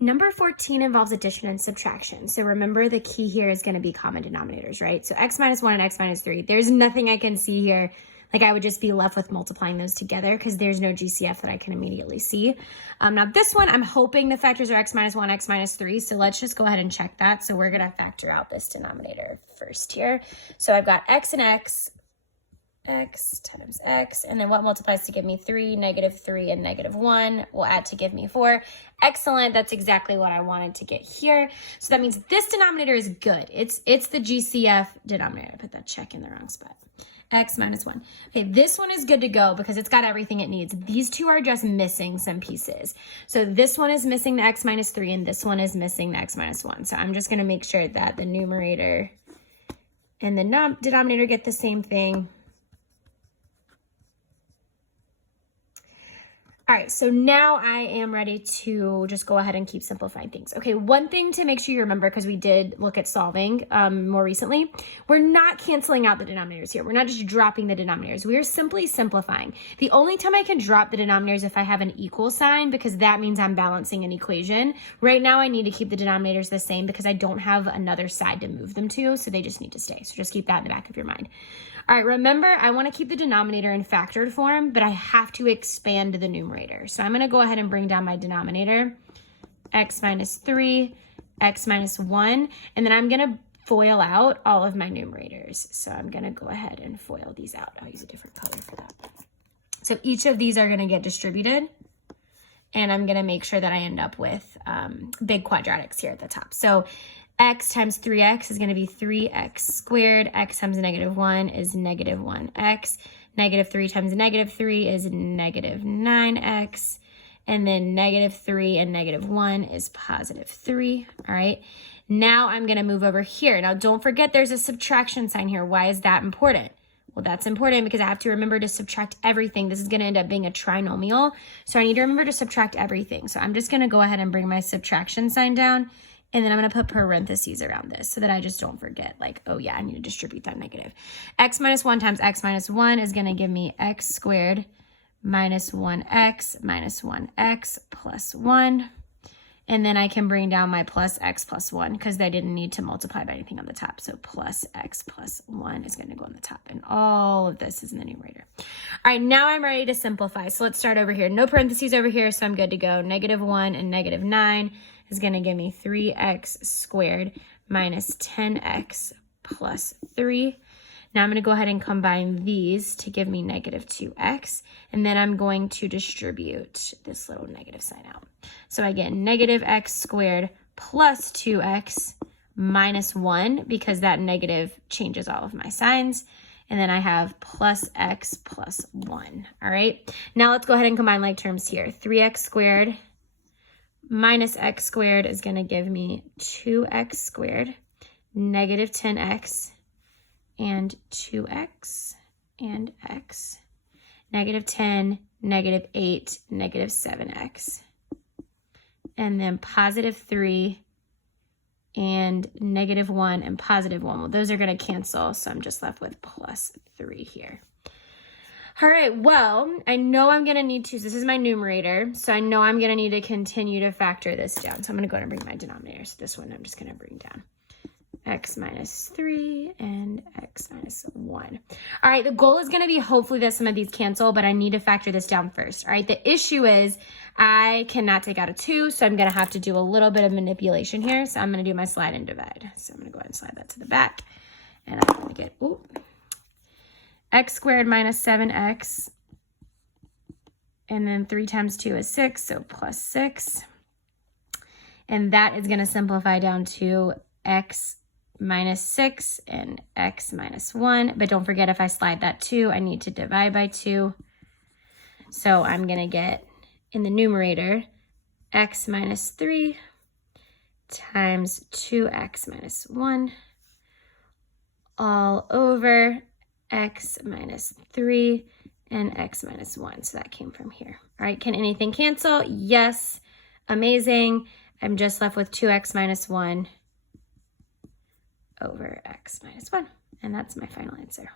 Number 14 involves addition and subtraction. So remember, the key here is going to be common denominators, right? So x minus 1 and x minus 3. There's nothing I can see here. Like, I would just be left with multiplying those together because there's no GCF that I can immediately see. Now this one, I'm hoping the factors are x minus 1, x minus 3. So let's just go ahead and check that. So we're going to factor out this denominator first here. So I've got x and x times x, and then what multiplies to give me 3, -3, and -1 will add to give me 4. Excellent, that's exactly what I wanted to get here. So that means this denominator is good. It's the GCF denominator. I put that check in the wrong spot. X minus 1. Okay, this one is good to go because it's got everything it needs. These two are just missing some pieces. So this one is missing the x minus 3, and this one is missing the x minus 1. So I'm just going to make sure that the numerator and the denominator get the same thing. All right, so now I am ready to just go ahead and keep simplifying things. Okay, one thing to make sure you remember, because we did look at solving more recently, we're not canceling out the denominators here. We're not just dropping the denominators. We are simply simplifying. The only time I can drop the denominators is if I have an equal sign, because that means I'm balancing an equation. Right now, I need to keep the denominators the same because I don't have another side to move them to, so they just need to stay. So just keep that in the back of your mind. All right, remember, I want to keep the denominator in factored form, but I have to expand the numerator. So I'm going to go ahead and bring down my denominator, x minus 3, x minus 1, and then I'm going to FOIL out all of my numerators. So I'm going to go ahead and FOIL these out. I'll use a different color for that. So each of these are going to get distributed, and I'm going to make sure that I end up with big quadratics here at the top. So x times 3x is going to be 3x squared. X times -1 is -1x. -3 times -3 is -9x. And then -3 and -1 is +3. All right. Now I'm going to move over here. Now don't forget there's a subtraction sign here. Why is that important? Well, that's important because I have to remember to subtract everything. This is going to end up being a trinomial. So I need to remember to subtract everything. So I'm just going to go ahead and bring my subtraction sign down. And then I'm going to put parentheses around this so that I just don't forget, like, oh yeah, I need to distribute that negative. X minus 1 times x minus 1 is going to give me x squared minus 1x minus 1x plus 1. And then I can bring down my plus x plus 1 because I didn't need to multiply by anything on the top. So plus x plus 1 is going to go on the top. And all of this is in the numerator. All right, now I'm ready to simplify. So let's start over here. No parentheses over here, so I'm good to go. -1 and -9 is going to give me 3x squared minus 10x plus 3. Now I'm going to go ahead and combine these to give me -2x. And then I'm going to distribute this little negative sign out. So I get -x squared plus 2x minus 1 because that negative changes all of my signs. And then I have plus x plus 1. All right. Now let's go ahead and combine like terms here. 3x squared minus x squared is going to give me 2x squared, -10x, and 2x and x, -10, -8, -7x, and then +3 and -1 and +1. Well, those are going to cancel, so I'm just left with +3 here. All right, well, I know I'm going to need to, this is my numerator, so I know I'm going to need to continue to factor this down. So I'm going to go ahead and bring my denominator. So this one I'm just going to bring down x minus 3 and x minus 1. All right, the goal is going to be hopefully that some of these cancel, but I need to factor this down first. All right, the issue is I cannot take out a 2, so I'm going to have to do a little bit of manipulation here. So I'm going to do my slide and divide. So I'm going to go ahead and slide that to the back, and I'm going to get, x squared minus 7x, and then 3 times 2 is 6, so plus 6. And that is going to simplify down to x minus 6 and x minus 1. But don't forget, if I slide that 2, I need to divide by 2. So I'm going to get, in the numerator, x minus 3 times 2x minus 1 all over x minus 3 and x minus 1. So that came from here. All right, can anything cancel? Yes, amazing. I'm just left with 2x minus 1 over x minus 1. And that's my final answer.